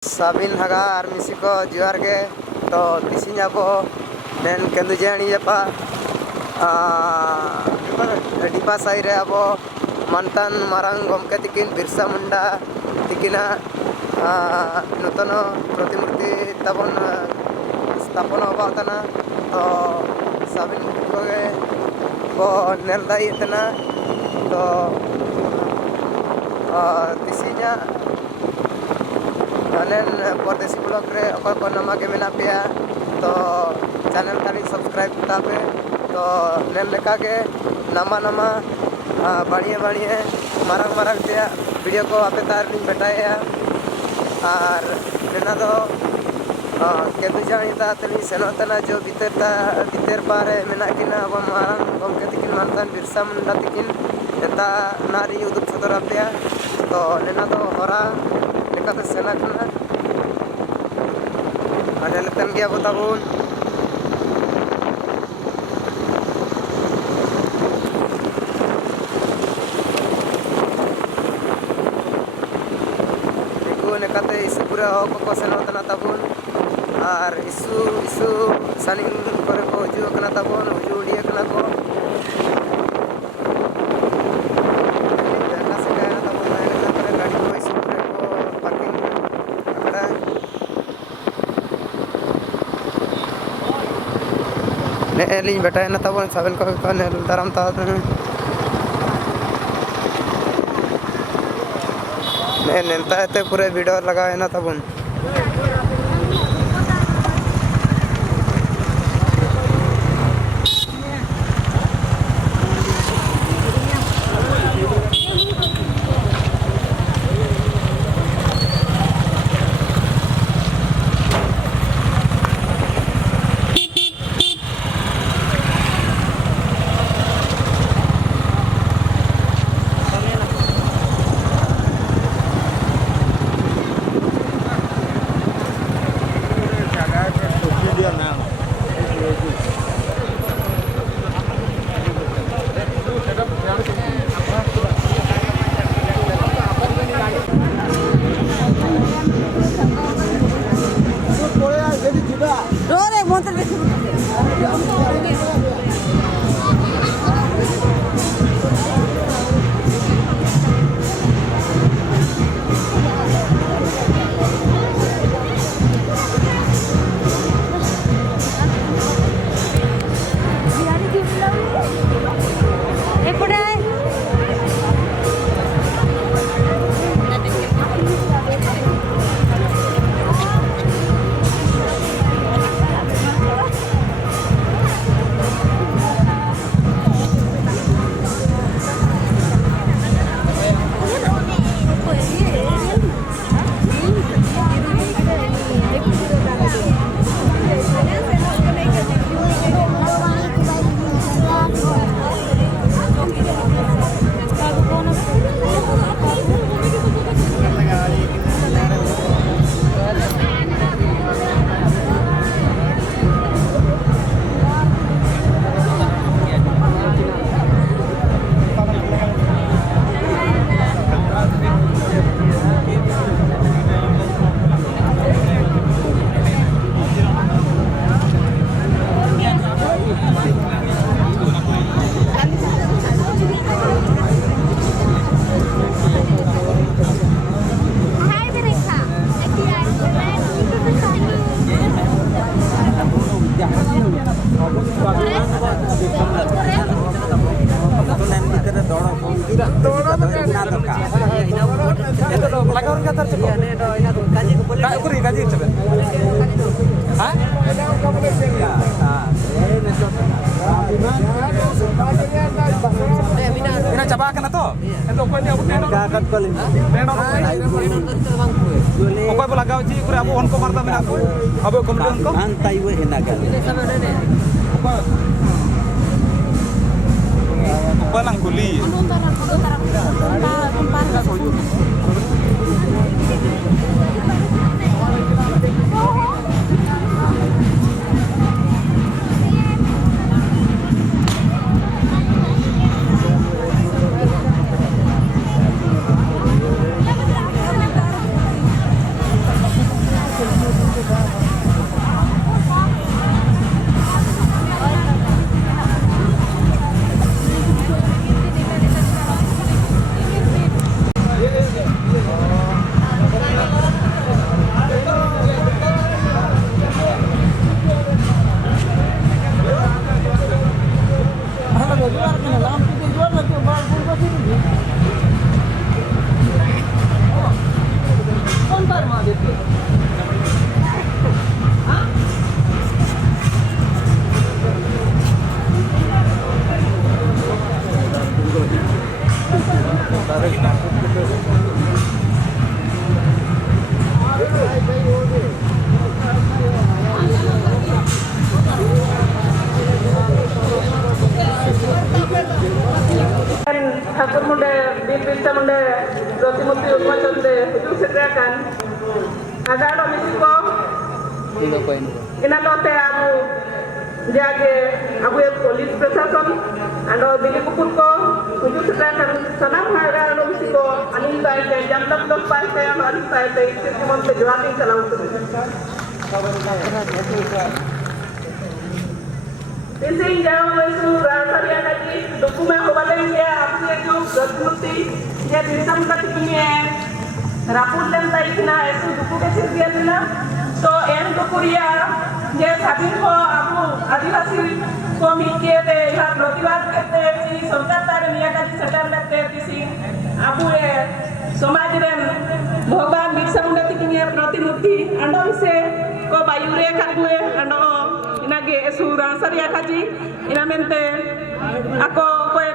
Sabin haga armisi ko juar ge to tisinya bo nen kendu jani apa di pasai re abo mantan marang gomke tikin Birsa Munda tikina nutono protimurti tabon स्थापना हुआ था ना तो साबिन को नल दाई इतना तो तीसिया none परदेसी blog रे अगर को नमा के मेना पे तो चैनल ताली सब्सक्राइब तापे तो नन लेका के नमा नमा बढ़िया बढ़िया मारंग मारंग पे वीडियो को आपे तार लिंक बताए और नेना दो केतु जानिता तली सेनोतना जो भीतर पारे मेना किना अब मारंग गमके तिकिन मानतान बिरसा मुंडा तिकिन नेता नारी उदुप सदर पे तो नेना दो हरा लेकाते सेना कना अने लेतन गया बताबुन देखो नेकाते इसे पूरा हो को सेनोतना ताबुन और इशू सानिंग करे को जो कना ताबोन जो उड़िया कना को जगह से गया ताबोन ना करे गाड़ी को इशू करे को पार्किंग अकड़ा ने एलिन बेटा ना ताबोन साबन को ने दरम ता ने नेता ते पूरे वीडियो लगाए ना ताबोन ado misiko ina lote abu jage abu police प्रशासन ando दिल्ली कुकुर को कुछ सेकंड सनम हारा ado misiko anin taite jantam dok paite ando anin taite इसे मन से जवानी चलाऊं इसे जाओ इस राजरिया की डॉक्यूमेंट को बताएंगे आपने जो गतिविधि ये दिसम तक की है रापुर लेन ताइकना ऐसे दुकु के सिर दिया दिला तो एन दुकुरिया ये सभी को आपको आदिवासी को मिलके दे यहाँ प्रतिवाद करते हैं कि सरकार तारे मियाँ का सरकार लगते हैं किसी आपको ये समाज में भगवान बिरसा मुंडा की प्रतिमूर्ति अंडों से को बायुरे खाकुए अंडों इनागे सुरांसर या खाजी इनामेंटे ako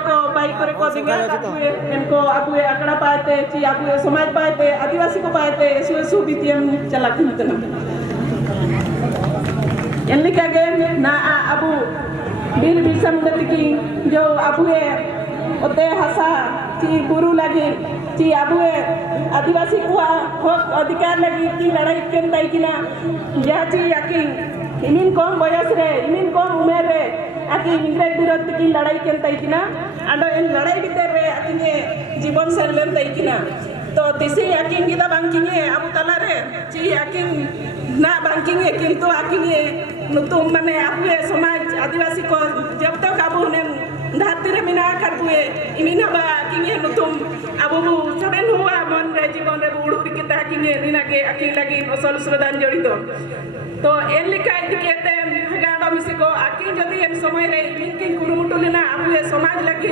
ko baik kore ko dinga aku enko aku akada paite chi aku samaj paite आदिवासी को पाते एसु बीटीएम चलाकी मितना एनली कागे ना अबु बीर बिरसा मुंडा की जो अबु ओते हसा ची गुरु लगी ची अबु आदिवासी को हक अधिकार लगी की लड़ाई केन ताई किना या ची याकी इमिन कम बयस रे इमिन कम उमेर रे आकी इंग्रेज विरुद्ध की लड़ाई केन ताई किना अंडो इन लड़ाई भीतर रे आकी जीवन सेलेन ताई किना तो तिसी आकी गिदा बैंकिंग अबु तला रे ची आकी ना बैंकिंग किंतु आकी नुतुम माने अबु समाज आदिवासी को जब तक अबु ने धरती रे मिना करबुए इमिना बा आकी नुतुम अबु सबेन हुआ मन रे जीवन रे बुडू दिकता आकी निना के आकी लगी असल श्रद्धान जड़ित तो एन लिखा इदिकेते गाडो मिसिको आकी जदी एन समय रे मिनकिन कुरुमुटुलिना अबुए समाज लगी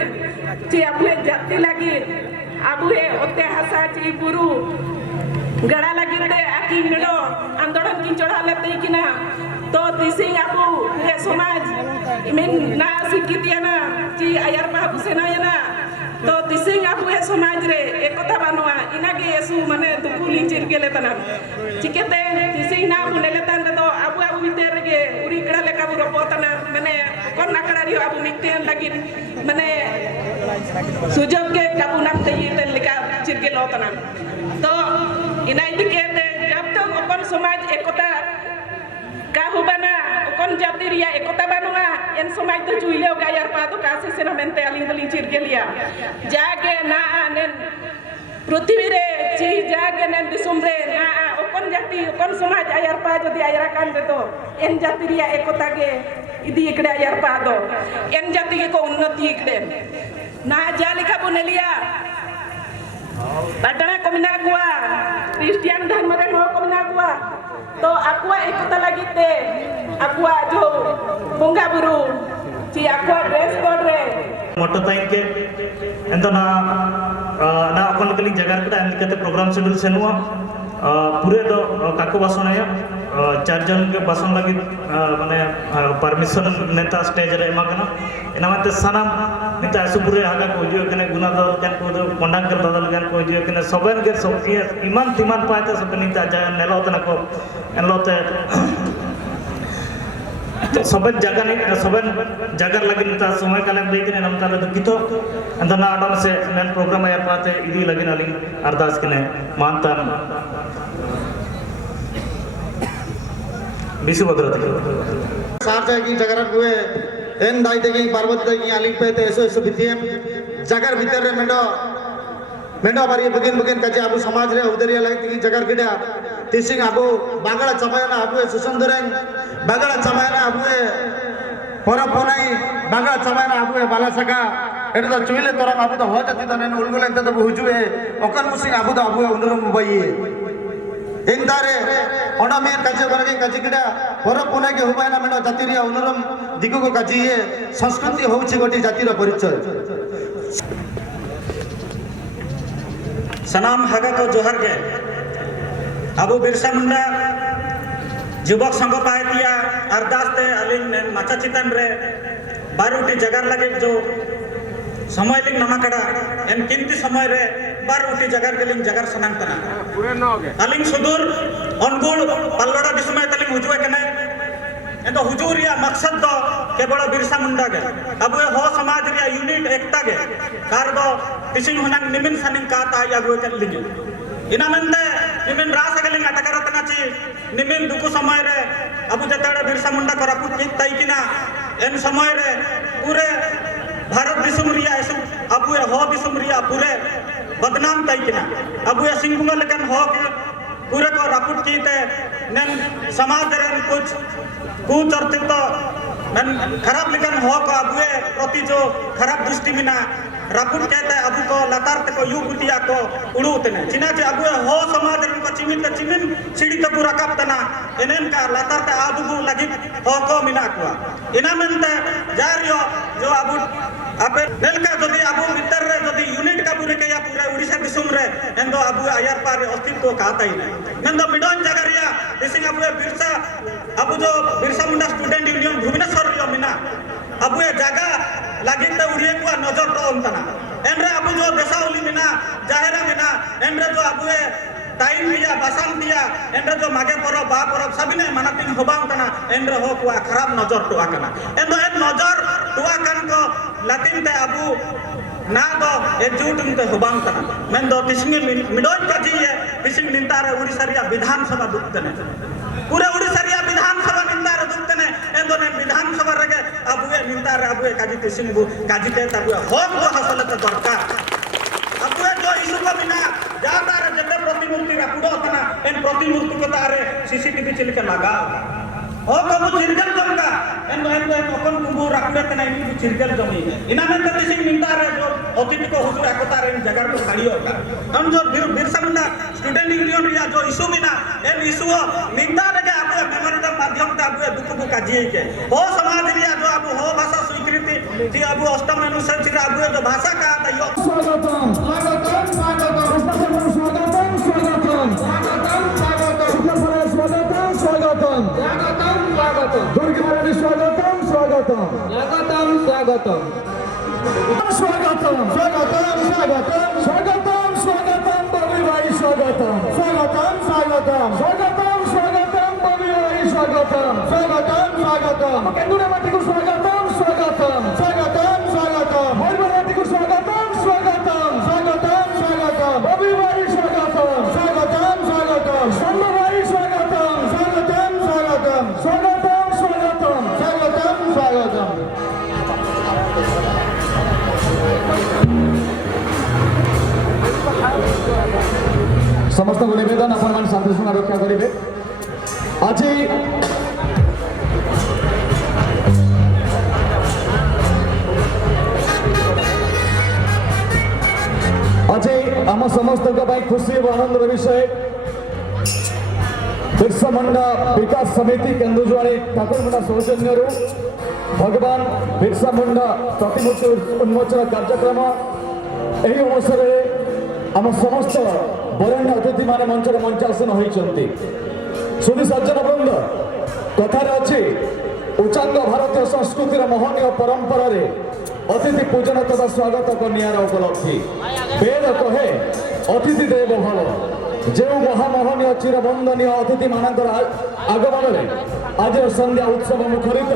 ची अबुए जाति लगी अबुए ओते हसा ची गुरु गड़ा लगी ते आकी मिडो आंदोलन की चढ़ा लेते किना तो तिसिंग अबु ये समाज इमिन ना सिकितियाना ची आयर बाबू सेना याना तो तिसिंग अबु ये समाज रे एकता बानुआ इनागे यसु माने दुकुली चिरकेले तना चिकेते तिसिंग ना बुनेले तन तो अबु अबु भीतर गे उरी कड़ा लेका बुरो पोतना माने कोन नाकड़ा रियो अबु मिक्तेन लगी माने सुजोग के काबू नाम तई तेन लेका चिरकेलो तना तो इना इदिकेते जब तक अपन समाज एकता का हुबना अपन जाति रिया एकता बानुआ एन समाज तो चुइले गायर पा तो कासे सेना मेंते अलिंग दलिंग चिरकेलिया जागे ना आनेन पृथ्वी रे ची जागे नेन दिसुम रे ना अपन जाति अपन समाज आयर पा जदी आयर कान दे तो एन जाति रिया एकता के इदी इकडे आयर पा दो एन जाति के को उन्नति इकडे ना जालिका बुनेलिया बाटना को मिना गुआ क्रिश्चियन धर्म रे हो को मिना गुआ तो aqua एकता लगी ते aqua जो bunga buru ची aqua dress code रे मोटो ताइन के एंतो ना अपन कली जगह कटा एनकते प्रोग्राम शेड्यूल सेनुआ पूरे दो काको बासन है 4 जन के बासन लगी माने परमिशन नेता स्टेज रे एमाकना एनामते सनम निता सुपुरे हागा को जो कने गुना दल कन को पंडांकर दल कन को जो कने सबन के सब इमान तिमान पाते सब निता जा नेलोतना को एनलोते तो सबन जगह नहीं सबन जगह लगी निता समय काले देकने नमता ले कितो अंदना आडम से नेन प्रोग्राम आयर पाते इदी लगी नाली अरदास कने मानता बिसु बदरत सार की जगह हुए एन दाई देगी पार्वती की आलिंग पे ते ऐसो बिथियम जगह भीतर रे मेंडो बारी बगिन कजे आबू समाज रे उदरिया लगी की जगह गिडा तिसिंग आबू बागड़ा चमायना आबू सुसंदरन बागड़ा चमायना आबू परपनाई बागड़ा चमायना आबू बालासका एटा तो चुइले तोरा आबू तो हो जाती तो नेन उलगुले तो हुजुए ओकन मुसिंग आबू तो आबू उनरम मुबई इंदारे ओनामेर काजे बरगे काजे गिडा परपनाई के हुबायना मेंडो जाति रे उनरम दिगु को काजी संस्कृति होउची गोटी जाति रो परिचय सनाम हागा को जोहर के अबू बिरसा मुंडा युवक संघ पायतिया अरदास ते अलिंग माचा चितन रे बारुटी जगह लगे जो समय लिंग नमाकड़ा एन किंती समय रे बारुटी जगह के लिंग जगह सनाम तना अलिंग सुदूर अनगुल पल्लड़ा दिसमय तलिंग हुजुए कने एंतो हुजूर या मकसद दो केवल बिरसा मुंडा के अब हो समाज रिया यूनिट एकता के कार दो तिसिंग हुनंग निमिन सनिंग का ता या गो के लिंग इना मनते निमिन रास गलिंग अटकरतना ची निमिन दुकु समय रे अबु जतड़े बिरसा मुंडा को रापुत कित तई किना एन समय रे पूरे भारत दिसुम रिया एसु अबु हो दिसुम रिया पूरे बदनाम तई किना अबु सिंगुंगा लेकिन हो के पूरे को रापुत कीते नन समाज रे कुछ कुचर्चित नन खराब लेकिन हो को अबुए प्रति जो खराब दृष्टि मिना रापुट कहते अबु को लतार तक को युगतिया को उड़ूतने चिना जे अबु हो समाज रन को चिमिन सीढ़ी तक पूरा कपतना एनेन का लतार ते आदुगु लगी हो को मिना को इना मनते जारियो जो अबु आपे नेलका जदि अबु भीतर रे जदि यूनिट का पूरे के या पूरे उड़ीसा दिसुम रे एंदो अबु आयर पार अस्तित्व काताई ने नंदो मिडोन जगरिया दिसिंग अबु बिरसा अबु जो बिरसा मुंडा स्टूडेंट यूनियन भुवनेश्वर रियो मिना अबु ए जगह लागिते उड़िए को नजर तो अंतना एनरे अबु जो देसाउली मिना जाहेरा मिना एनरे जो अबु ए टाइम दिया बसंत दिया एनरे जो मागे परब बा परब सबिने मानतिंग होबांतना एनरे हो को खराब नजर तो आकना एनो ए नजर तो आकन को लातिन ते अबु ना दो एकजुट उनते होबांतना मेन दो तिसिंग मिडोन का जी है तिसिंग निंतारे उड़ीसा रिया विधानसभा दुक्तने पूरे उड़ीसा रिया विधानसभा निंतारे दुक्तने एंदो ने विधानसभा रगे अबुए निंतारे अबुए काजी तिसिंग बु काजी ते अबुए होक को हसलते दरकार अबुए जो इशू को बिना जाता रे जते प्रतिमूर्ति रापुडो तना एन प्रतिमूर्ति को तारे सीसीटीवी चिलके लगा ओ कबु चिरगल जमका एन ओकन कुबु रापुडे तना इन चिरगल जमी इना में तिसिंग निंतारे जो अतिथि को हुजूर आकोतारे इन जगह को खाड़ियो का हम जो बिरसा मुंडा स्टूडेंट यूनियन रिया जो इशू बिना एन इशू निंतारे के अबुए मेमोरेंडम माध्यम ता अबुए दुकुबु काजी के हो समाज रिया जो अबु हो भाषा स्वीकृति जी अबु अष्टम अनुसूचित रे अबुए जो भाषा का ता स्वागतम स्वागतम स्वागतम स्वागतम स्वागतम स्वागतम स्वागतम स्वागतम दुर्गारानी स्वागतम स्वागतम स्वागतम स्वागतम स्वागतम स्वागतम स्वागतम स्वागतम बबी भाई स्वागतम स्वागतम स्वागतम स्वागतम स्वागतम बबी भाई स्वागतम स्वागतम स्वागतम केंदुरा माटी को स्वागतम स्वागतम स्वागतम स्वागतम मरबराती को स्वागतम स्वागतम स्वागतम स्वागतम बबी भाई स्वागतम स्वागतम स्वागतम संभव भाई स्वागतम स्वागतम स्वागतम स्वागतम स्वागतम स्वागतम स्वागतम समस्त निवेदन अपन शांति सुना रक्षा करेंगे आज आज आम समस्त खुशी और आनंदर विषय बिरसा मुंडा विकास समिति केन्दुजुआरी ठाकुरमुंडा सौजन्य भगवान बिरसा मुंडा प्रतिमूर्ति उन्मोचन कार्यक्रम यही अवसर में आम समस्त बरेण्य अतिथि माने मंचर मंचासन होती सुनी सज्जन वृंद कथार अच्छी उच्चांग भारतीय संस्कृतिर महनीय परंपरा रे अतिथि पूजन तथा स्वागत को नियारा उपलब्धि वेद कहे अतिथि देव भव जो महामहनीय चिरबंदनीय अतिथि मानकर आगमन में आज संध्या उत्सव मुखरित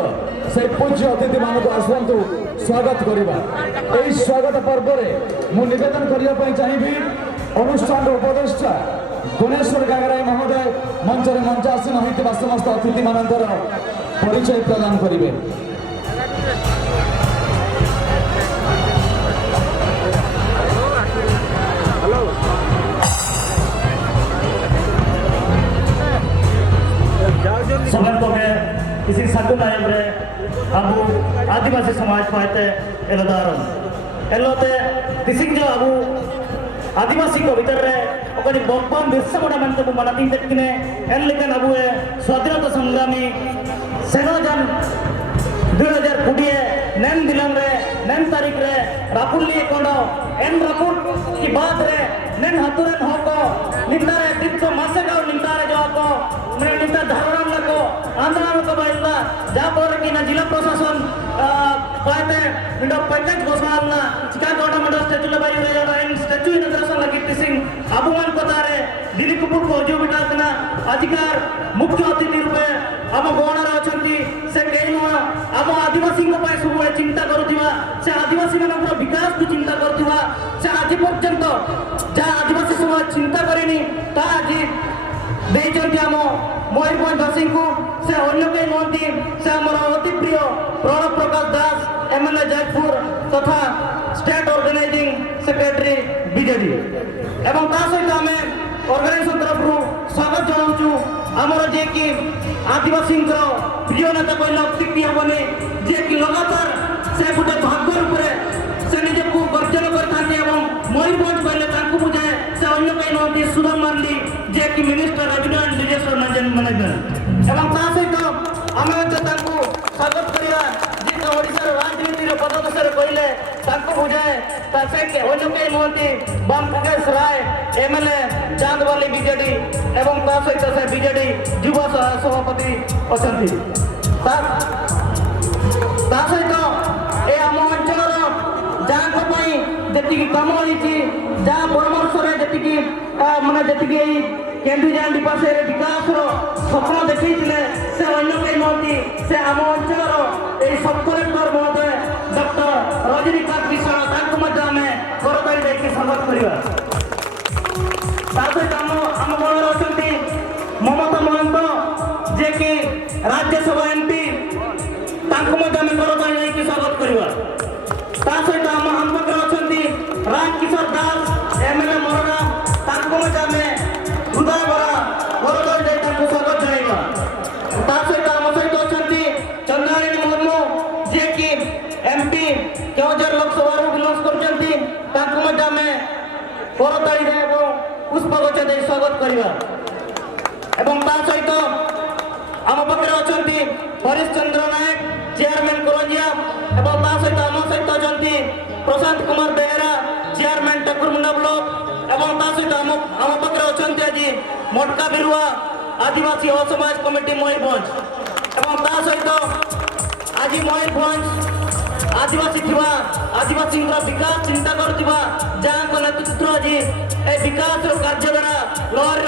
से पूज्य अतिथि मान को आसतु स्वागत करवा यही स्वागत पर्व में मुवेदन करने चाहिए अनुष्ठान उपदेष्टा गुणेश्वर गागराई महोदय मंचर मंचासीन होता समस्त अतिथि मानकर परिचय प्रदान करेंगे समर्थों के इसी सगु टाइम रे अबु आदिवासी समाज पाते एलोदारन एलोते तिसिंग जो अबु आदिवासी को भीतर रे ओकनी भगवान बिरसा मुंडा मनते को मनाती तकने एन लेकिन अबु स्वाधीनता संग्रामी सेनाजन 2020 नैन दिलम रे नैन तारीख रे रापुल लिए कोंडो एन रापुल की बात रे नैन हतुरन होको निंदारे दिक्को मासेगाव निंदारे जो को मैं निंदा धारण लको आंध्रा को बाइला जा पर कि ना जिला प्रशासन पाते निंदा पैकेज घोषणा ना चिकागो मंडल स्टैच्यू ले बारी रे एन स्टैच्यू इनग्रेशन लगी तिसिंग अबुमान पतारे दिल्ली कुपुर को जो बिटातना अधिकार मुख्य अतिथि रूपे आम गणर अछंती से केनो आम आदिवासी को पाए सब चिंता करुवा से आदिवासी मान विकास को चिंता करुवा से आज पर्यंत जहाँ आदिवासी समाज चिंता करेनि ता आज देइचंती आम मयूरभंजवासी को से अन्य कई नहंती से आमर अति प्रिय प्रणव प्रकाश दास एमएलए जयपुर तथा स्टेट ऑर्गेनाइजिंग सेक्रेटरी बीजेडी एवं ता सहित आम ऑर्गेनाइजेशन तरफ स्वागत जनाऊँ आमर जे कि आदिवासी प्रिय नेता कहले अत्युक्ति हेनी जे कि लगातार से गोटे भाग्य रूप से निजे को गर्जन करते मयूरभंज कहले बुझाए से अन्य कई नहंती सुधम मार्डी जे कि minister revenue and disaster management एवं ता सहित आम स्वागत करवा जी ओडिशार राजनीति पददेश कहले बुझाए से अन्य कई नहंती balm Prakash Rai MLA Chandwali BJD एवं ता सहित से बीजेडी युवा सभापति अच्छा सहित ए आम अंचल जी कम होती जहाँ परामर्श जी मानने जी केन्दुझर डिपासे विकास स्वप्न देखी से अन्य कई नहंती से आम अंचल सब कलेक्टर महोदय डॉक्टर रजनीकांत विश्वाल आम करताली देखिए स्वागत करवा सहित आम बल अच्छा ममता महंत जे कि राज्यसभा एमपी आम करताली देखिए स्वागत करवा सहित आम पाखे अच्छा रामकिशोर दास एमएलए मोरना हृदय भरा करताली स्वागत जनाइबा सहित आम सहित अच्छा चंद्रायणी मुर्मू जे कि एमपी केवझर लोकसभा बिलंग कर करताली पुष्पगुच्छ दे स्वागत करवा सहित आम पाखे अच्छा हरीश चंद्र नायक चेयरमैन करंजिया सहित आम सहित अच्छा प्रशांत कुमार बेहेरा चेयरमैन ठाकुरमुंडा ब्लॉक सहित आम पाखे अच्छा आज मोटका बिरुआ आदिवासी असमाज कमिटी मयूरभंज सहित आज मयूरभंज आदिवासी आदिवासी विकास चिंता करथिबा जहाँ नेतृत्व आज ए विकास कार्य द्वारा लहर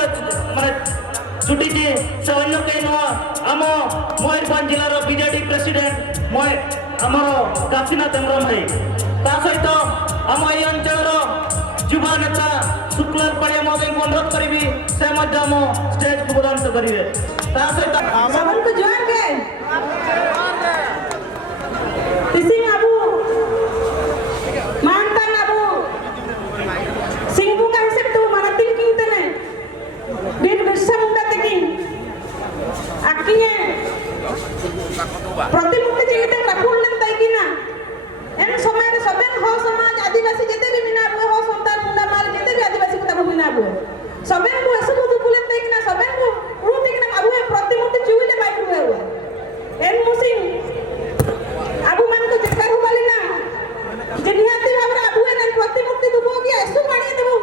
माने छुटी से अन्य कई नुह आम मयूरभंज जिलार बीजेडी प्रेसिडेंट आमर काशीनाथ हेम्ब्रम भाई सहित आम ये अंचल युवा नेता शुक्ला पाड़िया महोदय को अनुरोध करी से आम स्टेज को प्रदान करेंगे तिसिंग आबू मानतान आबू सिंगबू का हिसाब तो मारतिन की तने बिन बिरसा मुंडा तकी आकिए प्रतिमुक्ति जीते टाकुर लन ताई की ना एन समय में सबन हो समाज आदिवासी जते भी मिना हो संतान मुंडा माल जते भी आदिवासी को तब मिना हो सबन को ऐसे को दुकुलन ताई की ना सबन को उरु ताई की ना आबू प्रतिमुक्ति चुइले बाइक हुआ एन मुसिंग आबू मान को जकर हुबाली ना जनियाती भाबरा आबू एन प्रतिमुक्ति दुबो की ऐसु मानी देबो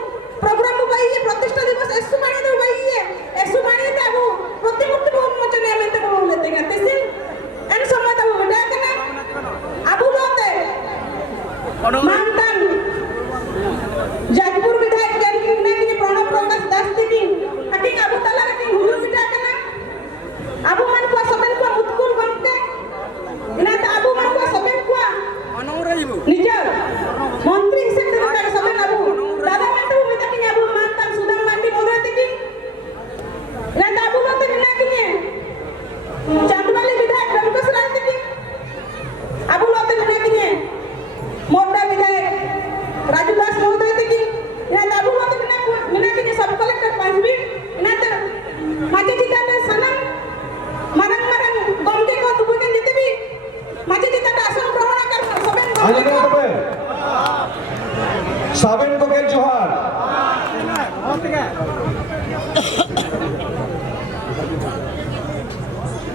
प्रोग्राम बाई ये प्रतिष्ठा दिवस ऐसु मानी देबो बाई ये ऐसु मानी दे आबू प्रतिमुक्ति बहुत मचने में ते बोल लेते हैं तिसिंग एन समय तब बेटा कना आबू लोते मानतान जयपुर विधायक जन ने कि प्रणव प्रकाश दास की अकिंग आबू तला की गुरु बेटा कना आबू मान को सबन को मुतकुल बनते इना त आबू मान को सबन को निजर मंत्री से कर सबन आबू दादा में तो मिता कि आबू मानतान सुदम मांडी मोदते की इना त आबू मत निना कि चांदवाली विधायक रमकस राज की आबू लोते निना कि मोटा विधायक राजू दास महोदय की इना त आबू मत निना कि सब कलेक्टर पांचवी इना त माजे जिता सनम मनन मनन गमके को दुबके जिते भी माजे जिता आसन ग्रहण कर सबन आने के तबे साबेन को के जोहार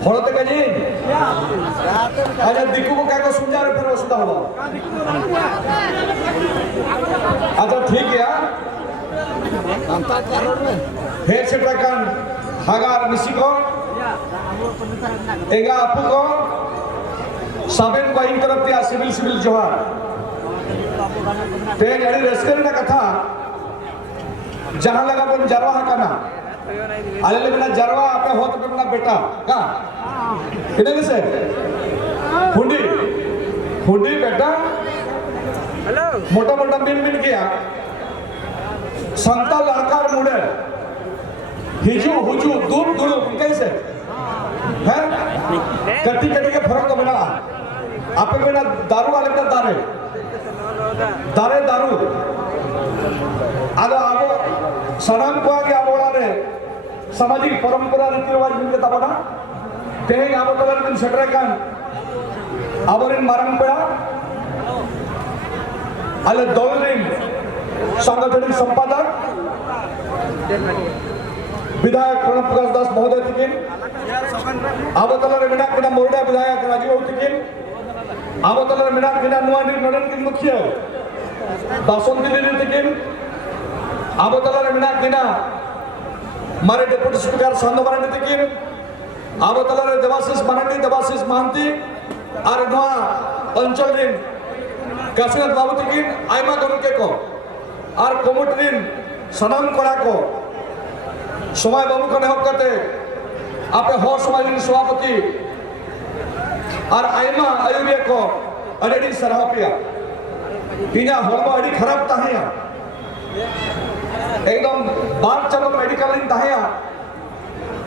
होते का जी अरे दिक्कू को क्या को सुनजा रे फिर वसुदा हो अच्छा ठीक है फिर से प्रकार हागार मिसी को एगा आपू को साबेन को इन तरफ दिया सिविल जोहार ते यानी रेस्कर ना कथा जहां लगा बन जरवा हकना आले लेना जरवा आपे होत पे अपना बेटा का किने से हुंडी बेटा हेलो मोटा मोटा बिन किया संताल आकार मुड़े हिजू हुजू दूर दूर कैसे हैं कटी कटी के फरक तो बना आपे बिना दारू वाले का दारे दारे दारू आगे आबो सनाम को आगे आबो वाले सामाजिक परंपरा रीति रिवाज मिलके तब ना तेहे आबो कलर दिन सेटरे कान आबोरिन मारंग पड़ा आले दोलरिन सांगठनिक संपादक विधायक प्रणब प्रकाश दास महोदय तिकिन आबोतलर मिना किना मोरडा विधायक राजीव तिकिन आबोतलर मिना किना नुआनी नडन किन मुखिया दासोंदी दिली तिकिन आबोतलर मिना किना मारे डेप्यूटी स्पीकर सांदो मारांडी तिकिन आबोतलर देवाशीष मारांडी देवाशीष महांती और नोआ अंचल दिन काशीनाथ बाबू तिकिन आयमा गनुके को और कमिटीन सनाम करा को समय बाबू को नेहक करते आपे हर समाज सभापति और आयमा आयुर्य को अरेडी सराहपिया इना हरबा अड़ी खराब ताहिया एकदम बार चलो मेडिकल इन ताहिया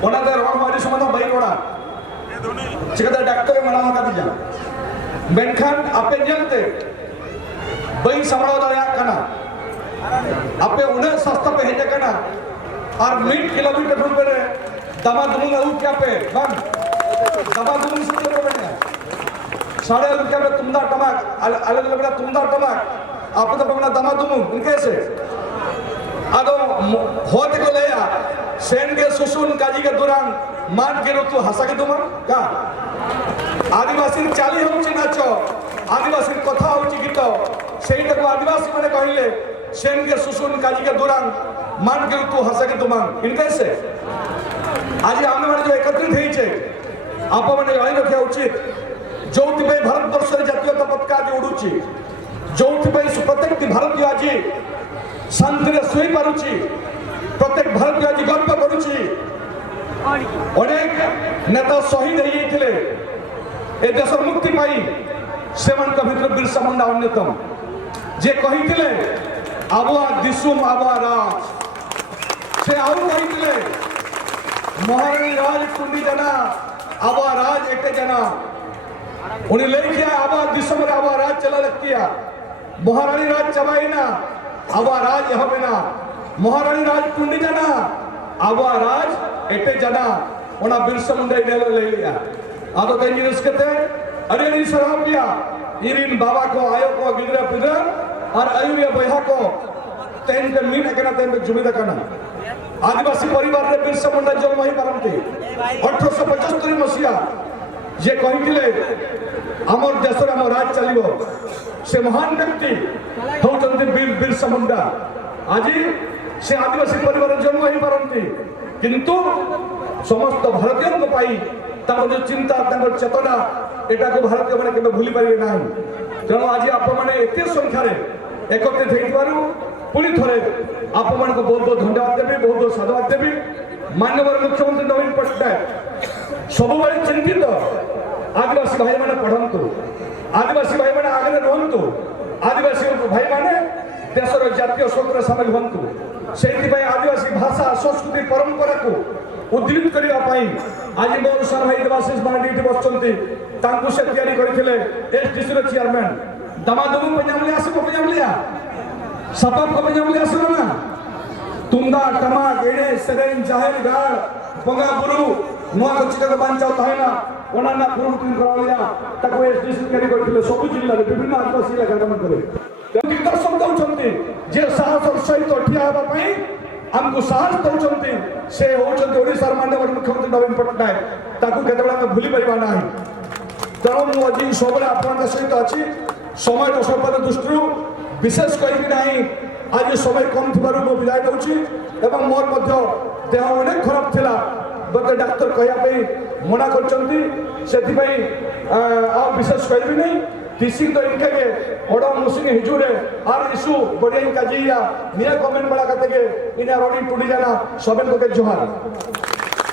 ओनादे रोड मारी समाधा बाई कोड़ा चिकदा डॉक्टर मना का दिया मेनखान आपे जलते बाई संभालो दरिया कना आपे उन्हें सस्ता पे हेजे कना और 1 किलोमीटर दूर पे दमा दुमु ना क्या पे बन दमा दुमु से तो बने साढ़े क्या पे तुमदा टमाक अलग अलग तुमदा टमाक आप तो बना दमा दुमु कैसे आदो होते को ले सेन के सुसुन काजी के दौरान मान के ऋतु हंसा के तुम का आदिवासी चाली होची नाचो आदिवासी कथा होची गीत सेटा को आदिवासी माने कहले सेन के सुसुन काजी के दौरान मान के ऋतु हंसा के तुम इनके से आज आमे माने जो एकत्रित होइछे आप माने जानि रखिया उचित जोथि पे भारत वर्ष जातीयता पताका जे उडुची जोथि पे प्रत्येक भारतीय आज शांति रे सोई पारुची प्रत्येक भारतीय आज गर्व करुची अनेक नेता शहीद होइथिले ए देश मुक्ति पाई सेवन का भितर बिरसा मुंडा अन्यतम जे कहिथिले आबुआ दिसुम आबुआ राज से आउ कहिथिले महारानी राज कुंडी जना आबुआ राज एके जना उन्हें ले किया आबुआ दिसुम रे आबुआ राज चला रखिया महारानी राज चबाई ना आबुआ राज हबे ना महारानी राज कुंडी जना आबुआ राज एटे जना ओना बिरसा मुंडा ले लिया आदो कई जिनिस केते अरेडी सराब किया इरिन बाबा को आयो को गिदरा पिदरा और आयुर्य बहा को तेन के मीन एकना तेन के जुमिदा करना आदिवासी परिवार रे बिरसा मुंडा जन्म ही पारंती 1875 मसिया जे कहिथिले हमर देश रे हमर राज चलिबो से महान व्यक्ति होचंती बिरसा मुंडा आजी से आदिवासी परिवार रे जन्म ही पारंती किंतु समस्त भारतीय को पाई ताको जो चिंता ताको चेतना एटा को भारतीय माने केबे भूली पारिबे नाही तेणु आज आप माने एते संख्या रे एकत्रित हेइबारु पुणी थरे आप मान को बहुत बहुत धन्यवाद देबी बहुत बहुत साधुवाद देबी माननीय मुख्यमंत्री नवीन पट्टनायक सब बड़े चिंतित आदिवासी भाई माने पढ़ंतु आदिवासी भाई माने आगे रहंतु आदिवासी भाई माने देशर जातीय स्वतंत्र सामिल हंतु सेति भाई आदिवासी भाषा संस्कृति परंपरा को उद्दीपित करबा पई आज मोर सर भाई देवाशीष मार्डी बसचंती तांकु से तैयारी करथिले एसडीसी रो चेयरमैन दमादमु पंजाबली आसबो पंजाबलिया सपाप को पंजाबली आसबो ना तुंदा टमाक एडे सेरेन जाहिर गाड़ पंगा बुरु नुआ को चिका को बांचाओ ताहेना ओनाना पुरु तीन करालिया ताको एसडीसी तैयारी करथिले सब जिल्ला रे विभिन्न आदिवासी इलाका गमन करे दिग्दर्शन दउचंती जे साहस और सहित ठिया हेबा पई हमको साहस दउचंती से होचंती ओडिसा माननीय मुख्यमंत्री नवीन पट्टनायक ताकू केतबेला हम भूली परिबा नाही तेणु मु आज सबले आपन सहित अछि समय स्वल्पता दृष्टि विशेष करी नाही आज समय कम थिबारु मो विदाय दउछि एवं मोर मध्य देह अनेक खराब थिला बते डाक्टर कहया पई मना करचंती सेति पई आ विशेष करी नाही टीसी तो इनके के ओडो मुसिनी हिजुरे आर इशू बडिया काजिया निया कमेंट बड़ा कते के इना रोडी टुडी जाना सबन को के जोहार।